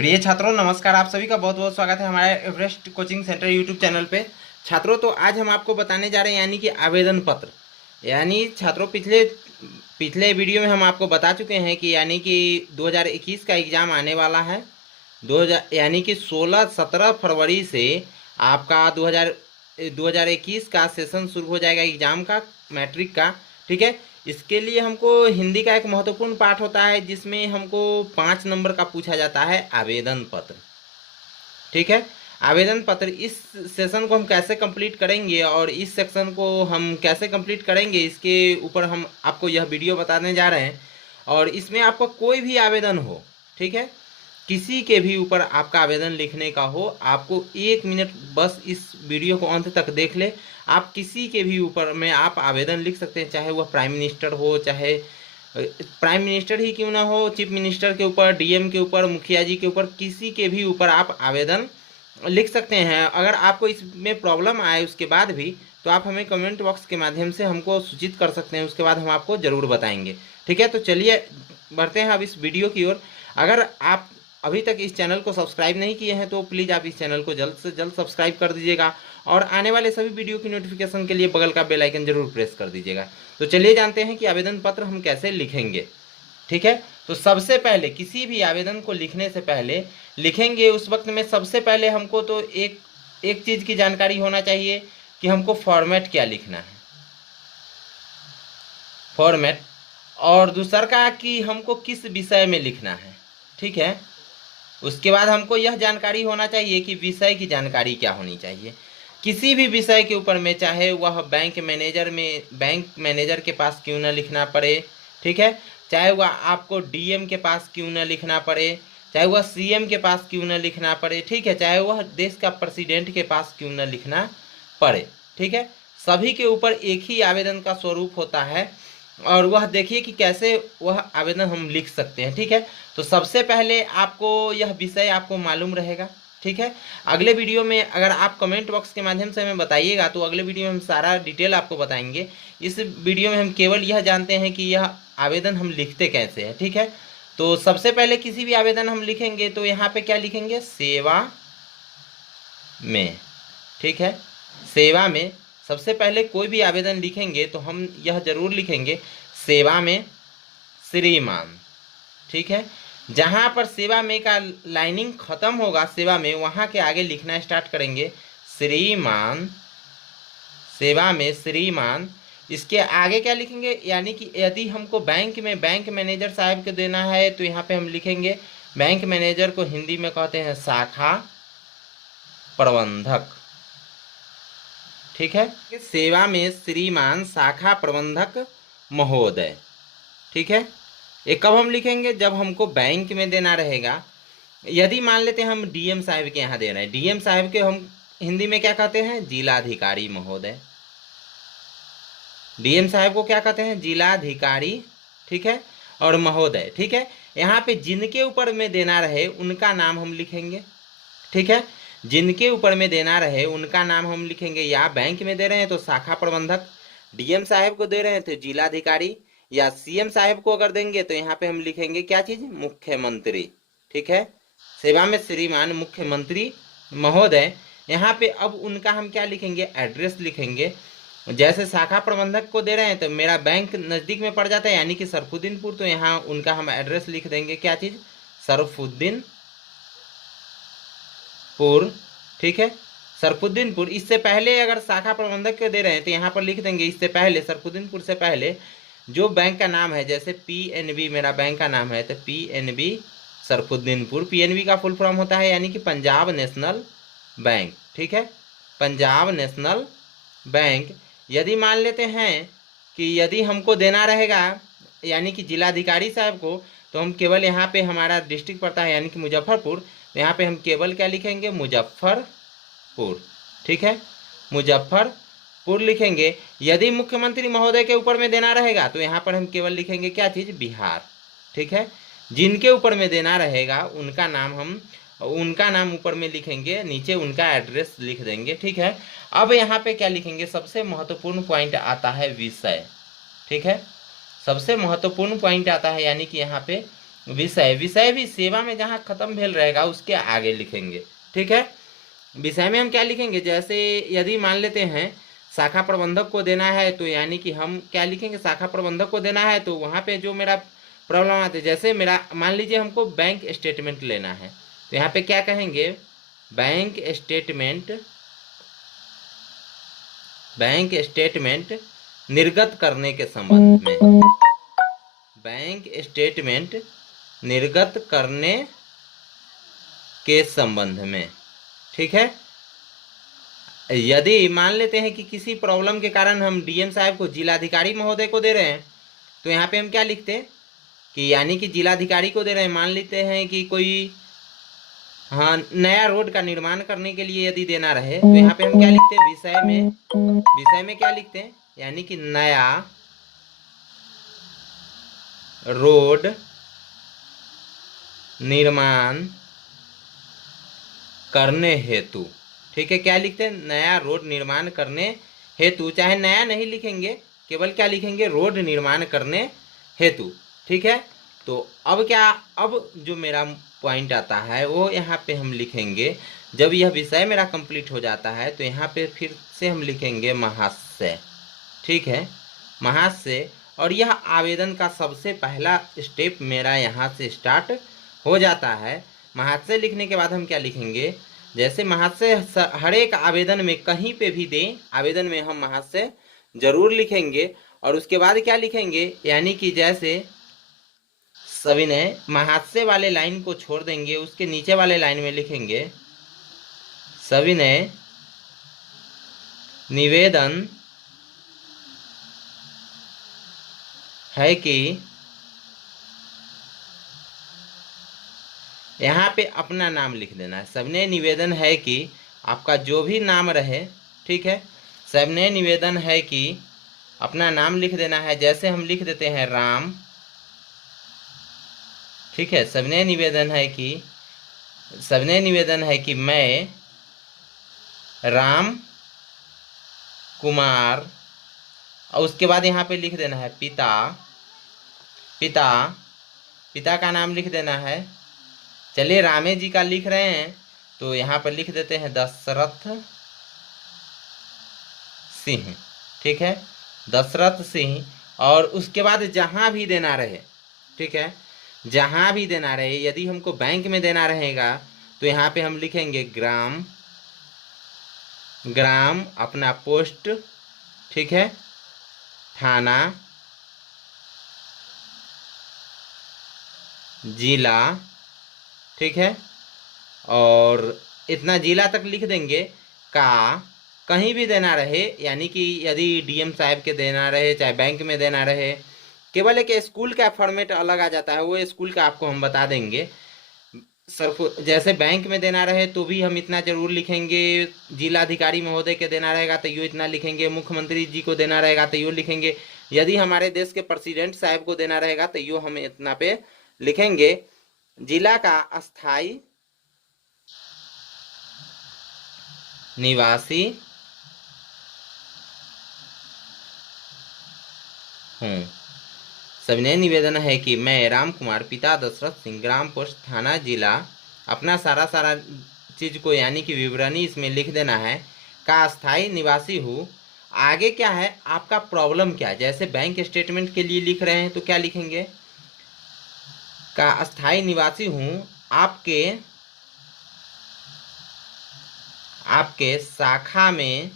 प्रिय छात्रों, नमस्कार। आप सभी का बहुत बहुत स्वागत है हमारे Everest coaching centre YouTube channel पे। छात्रों, तो आज हम आपको बताने जा रहे हैं यानी कि आवेदन पत्र। यानी छात्रों, पिछले पिछले वीडियो में हम आपको बता चुके हैं कि यानी कि 2021 का एग्ज़ाम आने वाला है। 2000 यानी कि 16-17 फरवरी से आपका 2021 का सेशन शुरू हो जाएगा एग्ज़ाम का, मैट्रिक का। ठीक है। इसके लिए हमको हिंदी का एक महत्वपूर्ण पाठ होता है जिसमें हमको 5 नंबर का पूछा जाता है आवेदन पत्र। ठीक है। आवेदन पत्र, इस सेशन को हम कैसे कंप्लीट करेंगे और इस सेक्शन को हम कैसे कंप्लीट करेंगे, इसके ऊपर हम आपको यह वीडियो बताने जा रहे हैं। और इसमें आपका कोई भी आवेदन हो, ठीक है, किसी के भी ऊपर आपका आवेदन लिखने का हो, आपको 1 मिनट बस इस वीडियो को अंत तक देख ले। आप किसी के भी ऊपर में आप आवेदन लिख सकते हैं, चाहे वह प्राइम मिनिस्टर हो, चाहे प्राइम मिनिस्टर ही क्यों ना हो, चीफ मिनिस्टर के ऊपर, डीएम के ऊपर, मुखिया जी के ऊपर, किसी के भी ऊपर आप आवेदन लिख सकते हैं। अगर आपको इसमें प्रॉब्लम आए उसके बाद भी, तो आप हमें कमेंट बॉक्स के माध्यम से हमको सूचित कर सकते हैं, उसके बाद हम आपको ज़रूर बताएंगे। ठीक है। तो चलिए बढ़ते हैं अब इस वीडियो की ओर। अगर आप अभी तक इस चैनल को सब्सक्राइब नहीं किए हैं तो प्लीज़ आप इस चैनल को जल्द से जल्द सब्सक्राइब कर दीजिएगा और आने वाले सभी वीडियो की नोटिफिकेशन के लिए बगल का बेल आइकन जरूर प्रेस कर दीजिएगा। तो चलिए जानते हैं कि आवेदन पत्र हम कैसे लिखेंगे। ठीक है। तो सबसे पहले किसी भी आवेदन को लिखने से पहले लिखेंगे उस वक्त में सबसे पहले हमको तो एक चीज़ की जानकारी होना चाहिए कि हमको फॉर्मेट क्या लिखना है, फॉर्मेट, और दूसरा का कि हमको किस विषय में लिखना है। ठीक है। उसके बाद हमको यह जानकारी होना चाहिए कि विषय की जानकारी क्या होनी चाहिए। किसी भी विषय के ऊपर में, चाहे वह बैंक मैनेजर के पास क्यों न लिखना पड़े, ठीक है, चाहे वह आपको डीएम के पास क्यों न लिखना पड़े, चाहे वह सीएम के पास क्यों न लिखना पड़े, ठीक है, चाहे वह देश का प्रेसिडेंट के पास क्यों न लिखना पड़े। ठीक है। सभी के ऊपर एक ही आवेदन का स्वरूप होता है और वह देखिए कि कैसे वह आवेदन हम लिख सकते हैं। ठीक है। तो सबसे पहले आपको यह विषय आपको मालूम रहेगा। ठीक है। अगले वीडियो में अगर आप कमेंट बॉक्स के माध्यम से हमें बताइएगा तो अगले वीडियो में हम सारा डिटेल आपको बताएंगे। इस वीडियो में हम केवल यह जानते हैं कि यह आवेदन हम लिखते कैसे हैं। ठीक है। तो सबसे पहले किसी भी आवेदन हम लिखेंगे तो यहाँ पे क्या लिखेंगे, सेवा में। ठीक है। सेवा में सबसे पहले कोई भी आवेदन लिखेंगे तो हम यह जरूर लिखेंगे सेवा में श्रीमान। ठीक है। जहाँ पर सेवा में का लाइनिंग खत्म होगा सेवा में, वहाँ के आगे लिखना स्टार्ट करेंगे श्रीमान, सेवा में श्रीमान। इसके आगे क्या लिखेंगे, यानी कि यदि हमको बैंक मैनेजर साहब को देना है तो यहाँ पे हम लिखेंगे, बैंक मैनेजर को हिंदी में कहते हैं शाखा प्रबंधक। ठीक है। सेवा में श्रीमान शाखा प्रबंधक महोदय। ठीक है। ये कब हम लिखेंगे, जब हमको बैंक में देना रहेगा। यदि मान लेते हैं हम डीएम साहब के यहाँ दे रहे हैं, डीएम साहब के हम हिंदी में क्या कहते हैं, जिलाधिकारी महोदय। डीएम साहब को क्या कहते हैं, जिलाधिकारी। ठीक है। और महोदय। ठीक है। यहाँ पे जिनके ऊपर में देना रहे उनका नाम हम लिखेंगे। ठीक है। जिनके ऊपर में देना रहे उनका नाम हम लिखेंगे। या बैंक में दे रहे हैं तो शाखा प्रबंधक, डीएम साहब को दे रहे हैं तो जिलाधिकारी, या सीएम साहब को अगर देंगे तो यहाँ पे हम लिखेंगे क्या चीज, मुख्यमंत्री। ठीक है। सेवा में श्रीमान मुख्यमंत्री महोदय। यहाँ पे अब उनका हम क्या लिखेंगे, एड्रेस लिखेंगे। जैसे शाखा प्रबंधक को दे रहे हैं तो मेरा बैंक नजदीक में पड़ जाता है यानी कि सरफुद्दीनपुर, तो यहाँ उनका हम एड्रेस लिख देंगे क्या चीज, सरफुद्दीनपुर। ठीक है। सरफुद्दीनपुर। इससे पहले अगर शाखा प्रबंधक को दे रहे हैं तो यहाँ पर लिख देंगे इससे पहले, सरफुद्दीनपुर से पहले जो बैंक का नाम है, जैसे पीएनबी मेरा बैंक का नाम है तो पीएनबी सरफुद्दीनपुर। पीएनबी का फुल फॉर्म होता है यानी कि पंजाब नेशनल बैंक। ठीक है। Punjab national bank. यदि मान लेते हैं कि यदि हमको देना रहेगा यानी कि जिलाधिकारी साहब को, तो हम केवल यहाँ पे हमारा डिस्ट्रिक्ट पड़ता है यानी कि मुजफ्फरपुर, तो यहाँ पे हम केवल क्या लिखेंगे, मुजफ्फरपुर। ठीक है। मुजफ्फरपुर लिखेंगे। यदि मुख्यमंत्री महोदय के ऊपर में देना रहेगा तो यहाँ पर हम केवल लिखेंगे क्या चीज़, बिहार। ठीक है। जिनके ऊपर में देना रहेगा उनका नाम ऊपर में लिखेंगे, नीचे उनका एड्रेस लिख देंगे। ठीक है। अब यहाँ पे क्या लिखेंगे, सबसे महत्वपूर्ण पॉइंट आता है विषय। ठीक है। सबसे महत्वपूर्ण पॉइंट आता है यानी कि यहाँ पे विषय, विषय भी सेवा में जहाँ खत्म भेल रहेगा उसके आगे लिखेंगे। ठीक है, विषय में हम क्या लिखेंगे, जैसे यदि मान लेते हैं शाखा प्रबंधक को देना है, तो यानी कि हम क्या लिखेंगे, शाखा प्रबंधक को देना है, तो वहाँ पे जो मेरा प्रॉब्लम आती है, जैसे मेरा मान लीजिए हमको बैंक स्टेटमेंट लेना है, तो यहाँ पे क्या कहेंगे, बैंक स्टेटमेंट, बैंक स्टेटमेंट निर्गत करने के संबंध में, बैंक स्टेटमेंट निर्गत करने के संबंध में। ठीक है, यदि मान लेते हैं कि किसी प्रॉब्लम के कारण हम डीएम साहब को, जिलाधिकारी महोदय को दे रहे हैं, तो यहाँ पे हम क्या लिखते हैं कि यानी कि जिलाधिकारी को दे रहे हैं, मान लेते हैं कि कोई हाँ नया रोड का निर्माण करने के लिए यदि देना रहे, तो यहाँ पे हम क्या लिखते हैं, विषय में, विषय में क्या लिखते हैं, यानी कि नया रोड निर्माण करने हेतु। ठीक है, क्या लिखते हैं, नया रोड निर्माण करने हेतु, चाहे नया नहीं लिखेंगे, केवल क्या लिखेंगे, रोड निर्माण करने हेतु। ठीक है, तो अब क्या, अब जो मेरा पॉइंट आता है वो यहाँ पे हम लिखेंगे, जब यह विषय मेरा कंप्लीट हो जाता है तो यहाँ पे फिर से हम लिखेंगे महाशय। ठीक है, महाशय, और यह आवेदन का सबसे पहला स्टेप मेरा यहाँ से स्टार्ट हो जाता है। महाशय लिखने के बाद हम क्या लिखेंगे, जैसे महाशय हर एक आवेदन में कहीं पे भी दें, आवेदन में हम महाशय जरूर लिखेंगे। और उसके बाद क्या लिखेंगे, यानी कि जैसे सविनय, महाशय वाले लाइन को छोड़ देंगे, उसके नीचे वाले लाइन में लिखेंगे सविनय निवेदन है कि, यहाँ पे अपना नाम लिख देना है। सविनय निवेदन है कि, आपका जो भी नाम रहे, ठीक है, सविनय निवेदन है कि अपना नाम लिख देना है। जैसे हम लिख देते हैं राम, ठीक है, सविनय निवेदन है कि, सविनय निवेदन है कि मैं राम कुमार, और उसके बाद यहाँ पे लिख देना है पिता, पिता, पिता का नाम लिख देना है। चलिए रामे जी का लिख रहे हैं तो यहाँ पर लिख देते हैं दशरथ सिंह। ठीक है, दशरथ सिंह। और उसके बाद जहाँ भी देना रहे, ठीक है, जहाँ भी देना रहे, यदि हमको बैंक में देना रहेगा तो यहाँ पे हम लिखेंगे ग्राम, ग्राम अपना पोस्ट, ठीक है, थाना, जिला, ठीक है, और इतना जिला तक लिख देंगे। का कहीं भी देना रहे, यानी कि यदि डीएम साहब के देना रहे, चाहे बैंक में देना रहे, केवल एक स्कूल का फॉर्मेट अलग आ जाता है, वो स्कूल का आपको हम बता देंगे। सर को जैसे बैंक में देना रहे तो भी हम इतना जरूर लिखेंगे, जिलाधिकारी महोदय के देना रहेगा तो यो इतना लिखेंगे, मुख्यमंत्री जी को देना रहेगा तो यो लिखेंगे, यदि हमारे देश के प्रेसिडेंट साहब को देना रहेगा तो यो हम इतना पे लिखेंगे। जिला का अस्थाई निवासी हूँ। सविनय निवेदन है कि मैं राम कुमार, पिता दशरथ सिंह, ग्राम पोस्ट, थाना, जिला, अपना सारा चीज को यानी कि विवरणी इसमें लिख देना है। का स्थायी निवासी हूँ। आगे क्या है, आपका प्रॉब्लम क्या है, जैसे बैंक स्टेटमेंट के लिए लिख रहे हैं तो क्या लिखेंगे, का स्थायी निवासी हूँ, आपके आपके शाखा में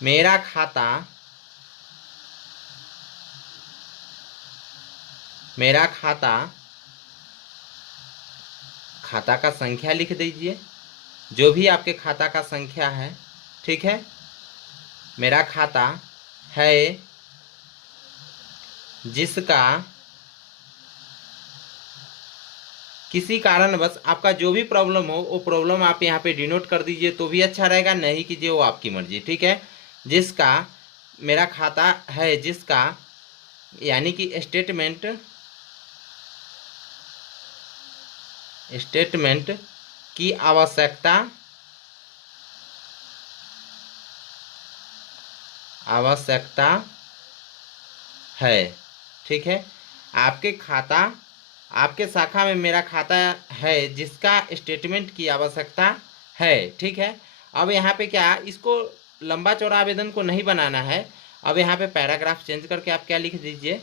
मेरा खाता, मेरा खाता, खाता का संख्या लिख दीजिए, जो भी आपके खाता का संख्या है, ठीक है, मेरा खाता है जिसका किसी कारणवश आपका जो भी प्रॉब्लम हो वो प्रॉब्लम आप यहाँ पे डिनोट कर दीजिए तो भी अच्छा रहेगा, नहीं कीजिए वो आपकी मर्जी। ठीक है, जिसका मेरा खाता है, जिसका यानी कि स्टेटमेंट, स्टेटमेंट की आवश्यकता, आवश्यकता है। ठीक है। आपके शाखा में मेरा खाता है जिसका स्टेटमेंट की आवश्यकता है, ठीक है। अब यहाँ पे क्या, इसको लंबा चौड़ा आवेदन को नहीं बनाना है। अब यहाँ पे पैराग्राफ चेंज करके आप क्या लिख दीजिए,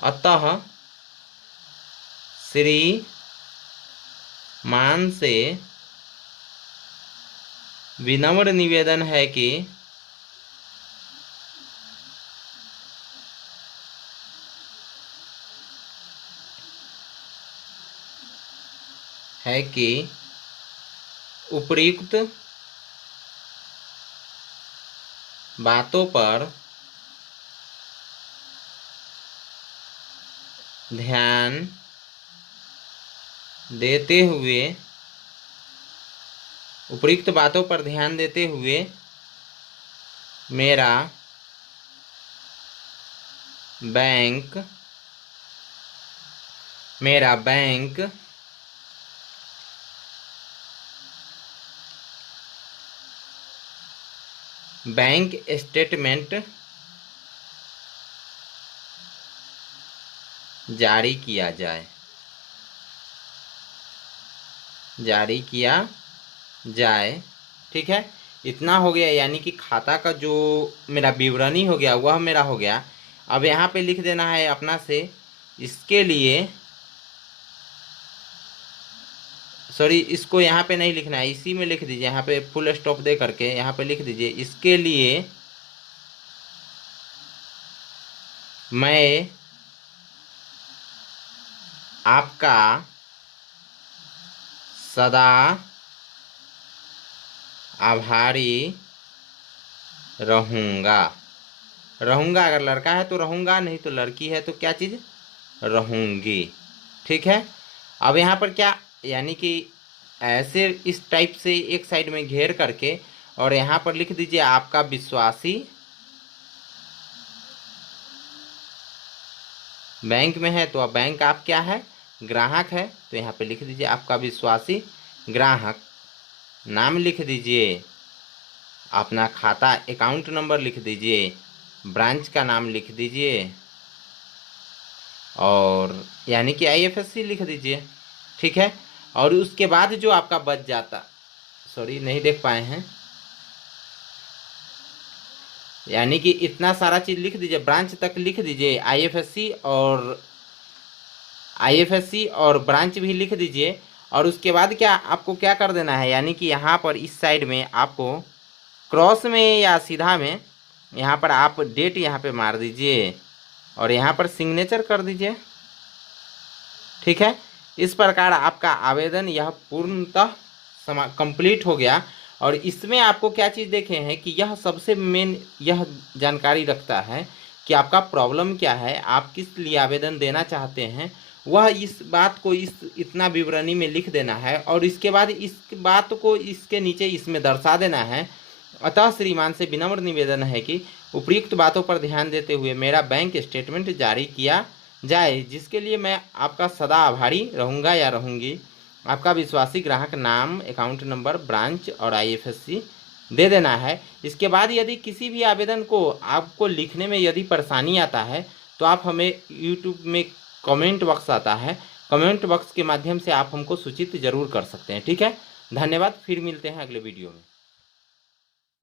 अतः श्रीमान से विनम्र निवेदन है कि उपयुक्त बातों पर ध्यान देते हुए मेरा बैंक स्टेटमेंट जारी किया जाए, ठीक है। इतना हो गया, यानी कि खाता का जो मेरा विवरणी हो गया वह मेरा हो गया। अब यहाँ पे लिख देना है अपना से, इसके लिए सॉरी, इसको यहाँ पे नहीं लिखना है, इसी में लिख दीजिए, यहाँ पे फुल स्टॉप दे करके यहाँ पे लिख दीजिए, इसके लिए मैं आपका सदा आभारी रहूँगा। अगर लड़का है तो रहूँगा, नहीं तो लड़की है तो क्या चीज़, रहूँगी, ठीक है। अब यहाँ पर क्या, यानी कि ऐसे इस टाइप से एक साइड में घेर करके और यहाँ पर लिख दीजिए आपका विश्वासी बैंक में है, तो अब बैंक आप क्या है, ग्राहक है, तो यहाँ पे लिख दीजिए आपका विश्वासी ग्राहक, नाम लिख दीजिए, अपना खाता अकाउंट नंबर लिख दीजिए, ब्रांच का नाम लिख दीजिए और यानी कि IFSC लिख दीजिए, ठीक है। और उसके बाद जो आपका बच जाता, सॉरी नहीं देख पाए हैं, यानी कि इतना सारा चीज़ लिख दीजिए, ब्रांच तक लिख दीजिए, IFSC और ब्रांच भी लिख दीजिए। और उसके बाद क्या आपको क्या कर देना है, यानी कि यहाँ पर इस साइड में आपको क्रॉस में या सीधा में यहाँ पर आप डेट यहाँ पे मार दीजिए और यहाँ पर सिग्नेचर कर दीजिए, ठीक है। इस प्रकार आपका आवेदन यह पूर्णतः कंप्लीट हो गया। और इसमें आपको क्या चीज़ देखे हैं कि यह सबसे मेन यह जानकारी रखता है कि आपका प्रॉब्लम क्या है, आप किस लिए आवेदन देना चाहते हैं, वह इस बात को इतना विवरणी में लिख देना है और इसके बाद इस बात को इसके नीचे इसमें दर्शा देना है। अतः श्रीमान से विनम्र निवेदन है कि उपयुक्त बातों पर ध्यान देते हुए मेरा बैंक स्टेटमेंट जारी किया जाए, जिसके लिए मैं आपका सदा आभारी रहूँगा या रहूँगी। आपका विश्वासी ग्राहक, नाम, अकाउंट नंबर, ब्रांच और IFSC दे देना है। इसके बाद यदि किसी भी आवेदन को आपको लिखने में यदि परेशानी आता है तो आप हमें YouTube में कमेंट बॉक्स आता है, कमेंट बॉक्स के माध्यम से आप हमको सूचित जरूर कर सकते हैं, ठीक है। धन्यवाद, फिर मिलते हैं अगले वीडियो में।